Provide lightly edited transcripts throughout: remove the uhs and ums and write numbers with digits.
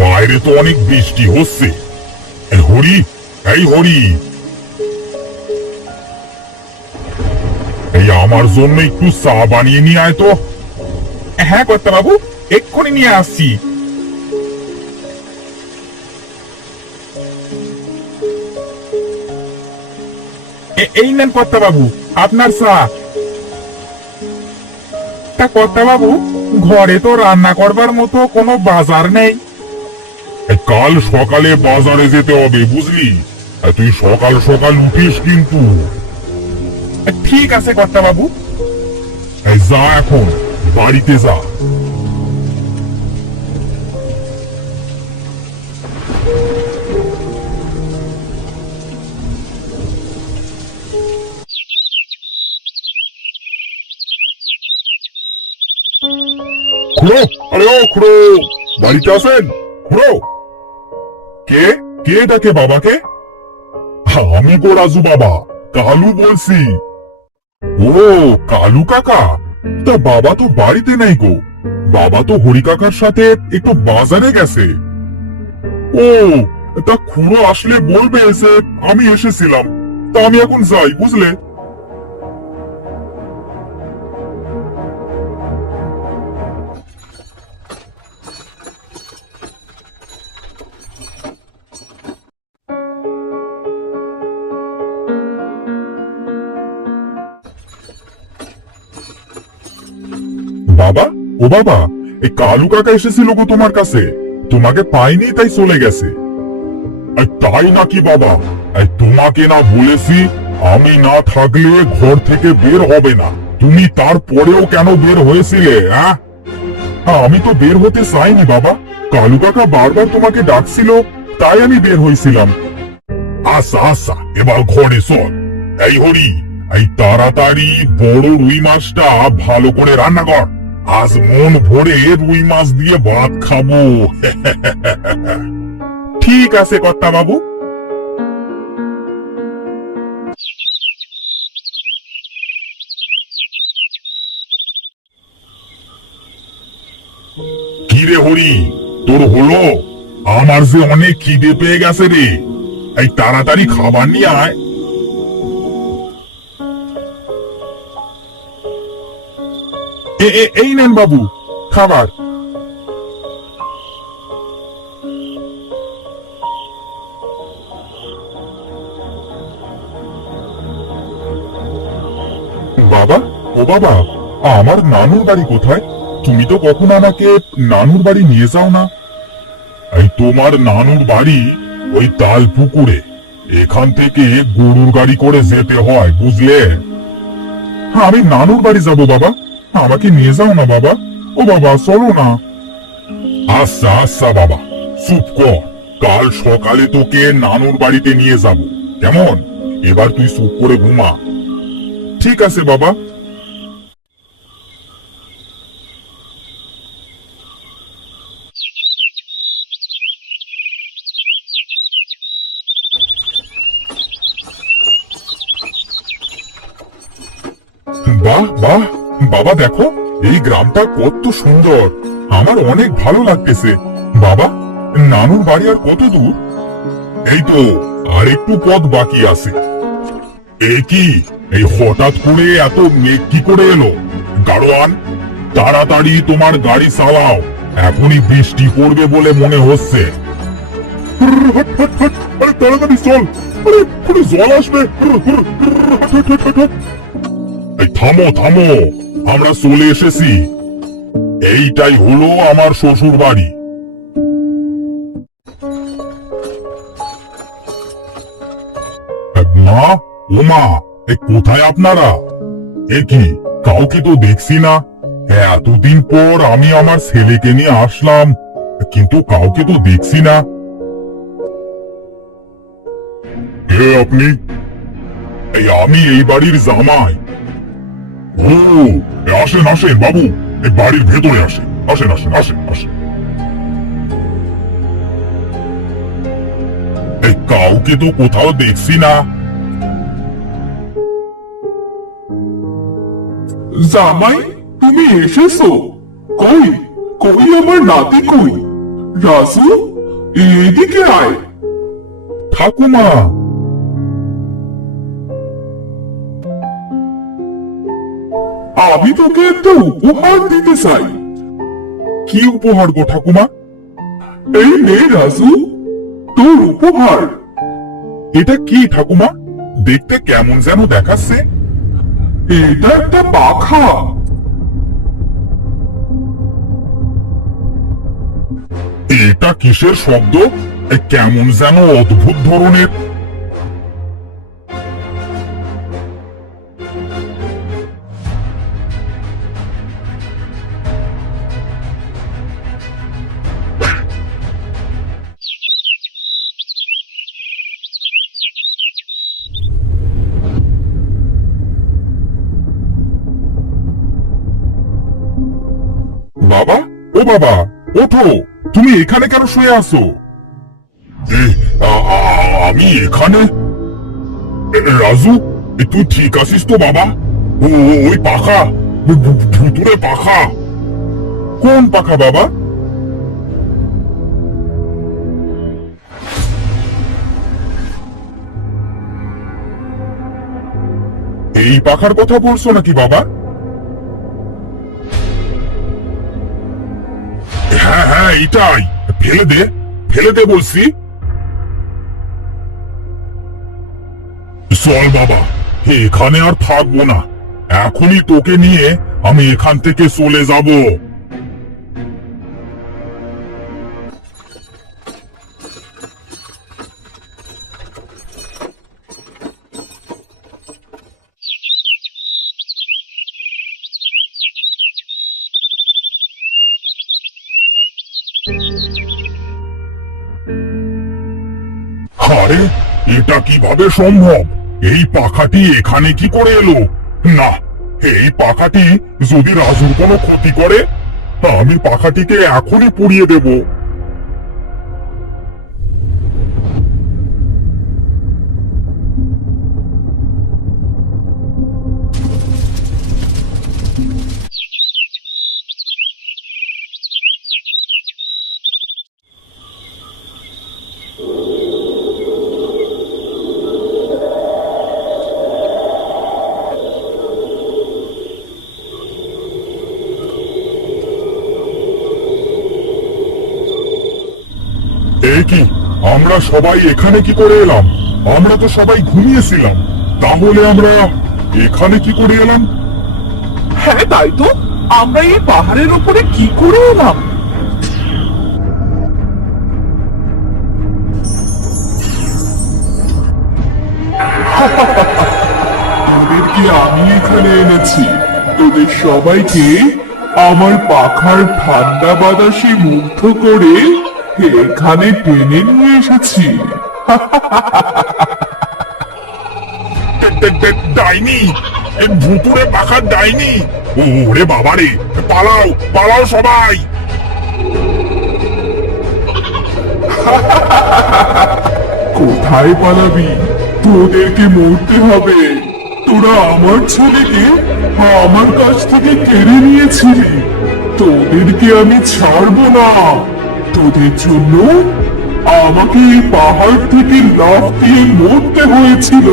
বাইরে তো অনেক বৃষ্টি হচ্ছে। এই হরি, এই হরি, এই আমার জন্য একটু চা বানিয়ে নিয়ে আয় তো। হ্যাঁ কর্তা বাবু, এক্ষুনি নিয়ে আসছি। এই নেন কর্তা বাবু, আপনার চা। তা কর্তা বাবু, ঘরে তো রান্না করবার মতো কোনো বাজার নেই। কাল সকালে বাজারে যেতে হবে বুঝলি। তুই সকাল সকাল উঠিস কিন্তু। ঠিক আছে কর্তা বাবু। যা এখন, বাড়িতে যা। খুড়ো, আরে ও খুড়ো, বাড়িতে আছেন? খুড়ো, কে কে ডাকে বাবাকে? আমি গো রাজু বাবা, কালু বলছি। ও, কালু কাকা, তা বাবা তো বাড়িতে নেই গো। বাবা তো হরি কাকার সাথে একটু বাজারে গেছে। ও, তা খুড়ো আসলে বলবে এসে আমি এসেছিলাম। তা আমি এখন যাই বুঝলে। বাবা, ও বাবা, এই কালু কাকা এসেছিল গো তোমার কাছে। তোমাকে পাইনি তাই চলে গেছে। তাই নাকি বাবা? তোমাকে না বলেছি আমি না থাকলে ঘর থেকে বের হবে না? তুমি তারপরেও কেন বের হয়েছিলে? আমি তো বের হতে চাইনি বাবা। কালু কাকা বারবার তোমাকে ডাকছিল, তাই আমি বের হয়েছিলাম। আচ্ছা আচ্ছা, এবার ঘরে চল। এই হরি, এই তাড়াতাড়ি বড় রুই মাছটা ভালো করে রান্না কর। আজ মন ভরে রুই মাছ দিয়ে ভাত খাবো। ঠিক আছে কর্তা বাবু। কি রে হরি, তোর হলো? আমার যে অনেক খিদে পেয়ে গেছে রে। এই তাড়াতাড়ি খাবার নিয়ে আয়। এই নেন বাবু, খাবার। বাবা, ও বাবা, আমার নানুর বাড়ি কোথায়? তুমি তো কখনো আমাকে নানুর বাড়ি নিয়ে যাও না। এই তোমার নানুর বাড়ি ওই তাল পুকুরে। এখান থেকে গরুর গাড়ি করে যেতে হয় বুঝলে। আমি নানুর বাড়ি যাব বাবা, আমাকে নিয়ে যাও না বাবা। ও বাবা, চলো না। আচ্ছা আচ্ছা বাবা, চুপ কর। কাল সকালে তোকে নানুর বাড়িতে নিয়ে যাব, কেমন? এবার তুই চুপ করে ঘুমা। ঠিক আছে বাবা। বাহ বাহ, বাবা দেখো, এই গ্রামটা কত সুন্দর। আমার অনেক ভালো লাগতেছে। বাবা, নানুর বাড়ি আর কত দূর? এই তো আর একটু পথ বাকি আছে। এ কি, এই হঠাৎ করে এত মেঘ কি করে এলো? গাড়োয়ান, তাড়াতাড়ি তোমার গাড়ি চালাও। এখনই বৃষ্টি পড়বে বলে মনে হচ্ছে। আরে তাড়াতাড়ি চল, আরে জল আসবে। থামো থামো, আমরা চলে এসেছি। এইটাই হলো আমার শ্বশুর বাড়ি। মা, ও মা, কোথায় আপনারা? এ কি, কাউকে তো দেখছি না। এতদিন পর আমি আমার ছেলেকে নিয়ে আসলাম, কিন্তু কাউকে তো দেখছি না। কে আপনি? আমি এই বাড়ির জামাই। ও, আসেন আসেন বাবু, এই বাড়ির ভেতরে আসেন। আসেন আসেন আসেন আসেন। কাউকে তো কোথাও দেখছি না। জামাই, তুমি এসেছো? কই কই আমার নাতি কই? রাজু, এদিকে আয়। ঠাকুমা, আমি তোকে একটা উপহার দিতে চাই। কি উপহার গো ঠাকুমা? এই নে রাজু, তোর উপহার। এটা কি ঠাকুমা? দেখতে কেমন যেন দেখাচ্ছে। এটা একটা পাখা। এটা কিসের শব্দ? কেমন যেন অদ্ভুত ধরনের। বাবা, ও বাবা, ওঠো। তুমি এখানে কেন শুয়ে আছো? আমি এখানে? রাজু, তুই ঠিক আছিস তো বাবা? ওই পাখা, ভুতুরে পাখা। কোন পাখা বাবা? এই পাখার কথা বলছো নাকি বাবা? হ্যাঁ হ্যাঁ, এটাই। ফেলে দে, ফেলে দে বলছি। চল বাবা, এখানে আর থাকবো না। এখনই তোকে নিয়ে আমি এখান থেকে চলে যাব। আরে, এটা কিভাবে সম্ভব? এই পাখাটি এখানে কি করে এলো? না, এই পাখাটি যদি রাজুর কোনো ক্ষতি করে, আমি পাখাটিকে এখনই পুড়িয়ে দেব। এ কি, আমরা সবাই এখানে কি করে এলাম? আমরা তো সবাই ঘুমিয়েছিলাম। তাহলে আমরা এখানে কি করে এলাম? হ্যাঁ তাই তো, আমরা এই পাহাড়ের উপরে কি করে এলাম? তোদেরকে আমি এখানে এনেছি। তোদের সবাইকে আমার পাখার ঠান্ডা বাতাসে মুগ্ধ করে এখানে টেনে নিয়ে এসেছি। ডাইনি, ভুতুরে পাখার ডাইনি। ওরে বাবারে, পালাও পালাও সবাই। কোথায় পালাবি? তোদেরকে মরতে হবে। তোরা আমার ছেলেকে আমার কাছ থেকে কেড়ে নিয়েছিলি। তোদেরকে আমি ছাড়বো না। তোদের জন্য আমাকে এই পাহাড় থেকে লাফ দিয়ে মরতে হয়েছিল।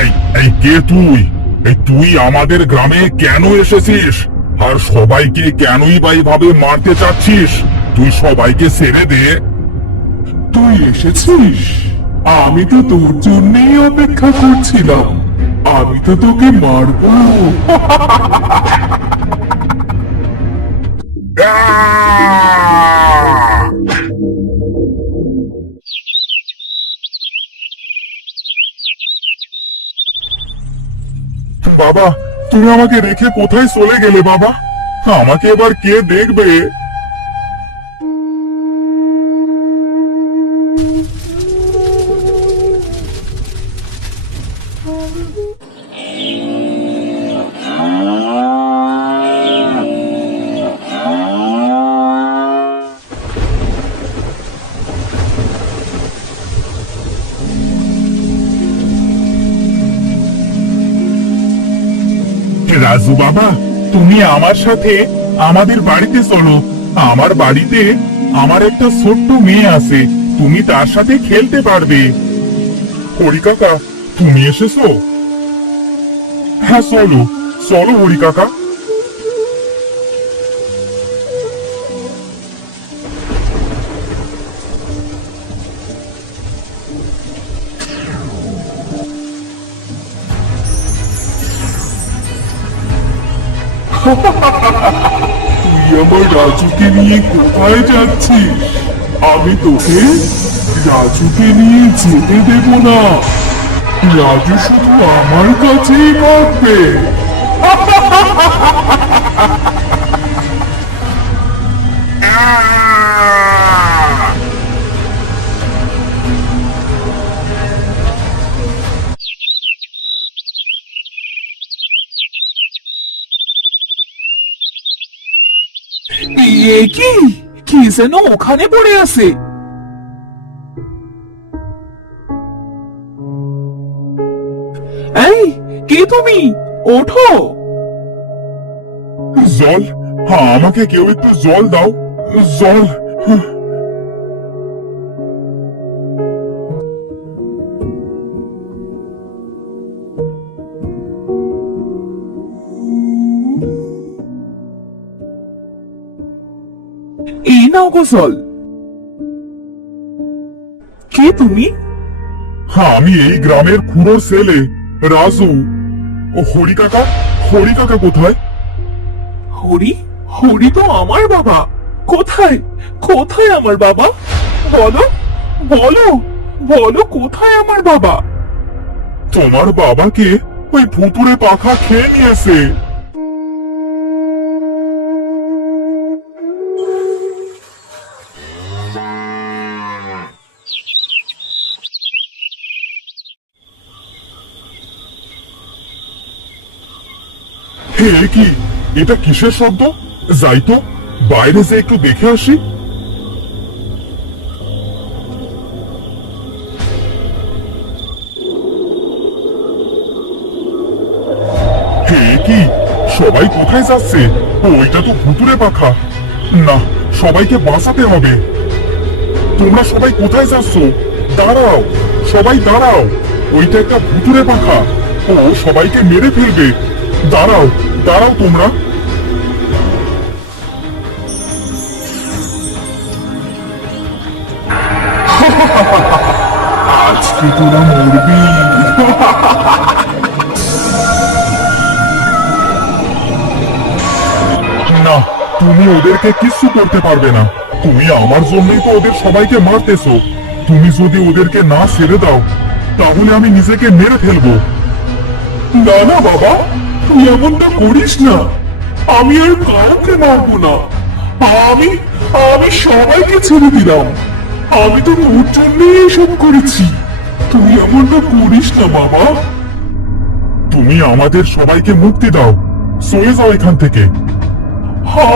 এই এই কে তুই? তুই আমাদের গ্রামে কেন এসেছিস? আর সবাইকে কেনই বা এইভাবে মারতে চাচ্ছিস? তুই সবাইকে ছেড়ে দে। তুই এসেছিস? আমি তো তোর জন্যই অপেক্ষা করছিলাম। আমি তো তোকে মারবো। আহ! বাবা, তুমি আমাকে রেখে কোথায় চলে গেলে বাবা? আমাকে এবার কে দেখবে? রাজু বাবা, তুমি আমার সাথে আমাদের বাড়িতে চলো। আমার বাড়িতে আমার একটা ছোট্ট মেয়ে আছে, তুমি তার সাথে খেলতে পারবে। হরি কাকা, তুমি এসেছো? হ্যাঁ, চলো চলো হরি কাকা। তুই আমার রাজুকে নিয়ে কোথায় যাচ্ছিস? আমি তোকে রাজুকে নিয়ে যেতে দেব না। রাজু শুধু আমার কাছেই থাকবে। এ কি কি যেন ওখানে পড়ে আছে। এই, কে তুমি? ওঠো। জল, হ্যাঁ, আমাকে কেউ একটু জল দাও। জল। এই নাও গোসল। কে তুমি? হ্যাঁ, আমি এই গ্রামের খুড়োর ছেলে রাজু। ও হরি কাকা, হরি কাকা কোথায়? হরি? হরি তো আমার বাবা। কোথায় কোথায় আমার বাবা? বলো বলো বলো, কোথায় আমার বাবা? তোমার বাবাকে ওই ভুতুরে পাখা খেয়ে নিয়েছে। হে কি, এটা কিসের শব্দ? যাই তো, বাইরে যে একটু দেখে আসি। হে কি, সবাই কোথায় যাচ্ছে? ওইটা তো ভুতুরে পাখা। না, সবাইকে বাঁচাতে হবে। তোমরা সবাই কোথায় যাচ্ছ? দাঁড়াও, সবাই দাঁড়াও। ওইটা একটা ভুতুরে পাখা, ও সবাইকে মেরে ফেলবে। দাঁড়াও, দাঁড়াও তোমরা। আজকে তোরা মরবি। না, তুমি ওদেরকে কিচ্ছু করতে পারবে না। তুমি আমার জন্যই তো ওদের সবাইকে মারতেছো। তুমি যদি ওদেরকে না ছেড়ে দাও, তাহলে আমি নিজেকে মেরে ফেলবো। না না বাবা, তুই এমনটা করিস না। আমি আর কাউকে মারবো না। আমি আমি সবাইকে ছেড়ে দিলাম। আমি তো তোর জন্যই এসব করেছি। তুই এমনটা করিস না বাবা। তুমি আমাদের সবাইকে মুক্তি দাও, চলে যাও এখান থেকে।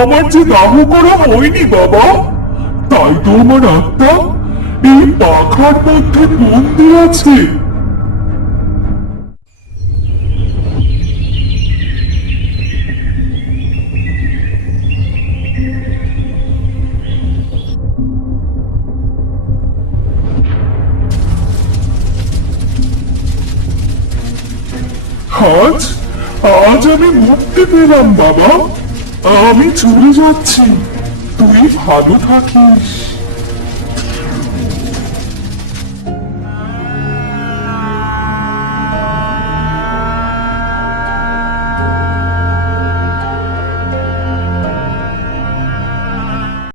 আমার যে দাহ করা হয়নি বাবা, তাই তো আমার আত্মা এই পাখার মধ্যে বন্দি আছে। আজ আজ আমি মুক্তি পেলাম বাবা। আমি চলে যাচ্ছি, তুই ভালো থাকিস।